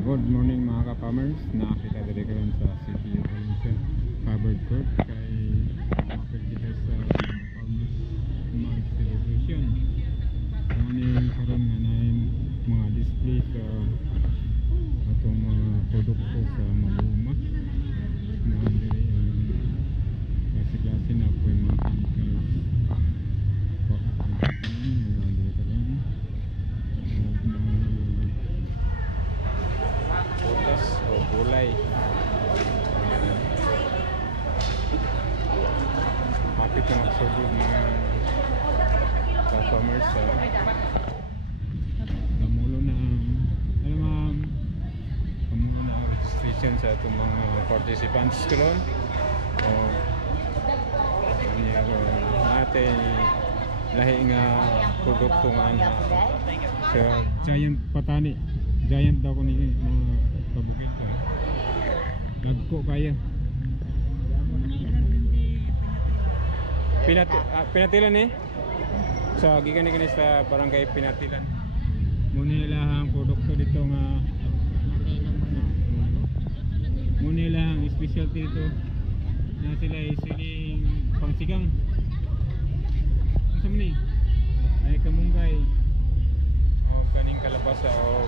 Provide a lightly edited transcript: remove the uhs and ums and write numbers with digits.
Good morning mga ka-farmers. Nakakita dali ko lang sa City of Valencia covered court kay mapil kita sa farmers month celebration. Ano karon nga na mga display sa atong mga produkto sa Maluma na diri klase-klase na po yung mga chemicals putas o gulay. Happy ka magsugod ng customers sa kamulo na kamulo na registration sa itong mga participants karon o niya natin lahi nga produkto nga na sa giant patani. Giant daw ko ni mga kabukid ka. Nagko kaya. Pinatilan eh. Sa gikan ni sa barangay Pinatilan. Muna ilang produkto dito nga muna ilang specialty dito na sila siling pangsigang. Ano sa mani? Ay kamunggay o kaning kalabasa o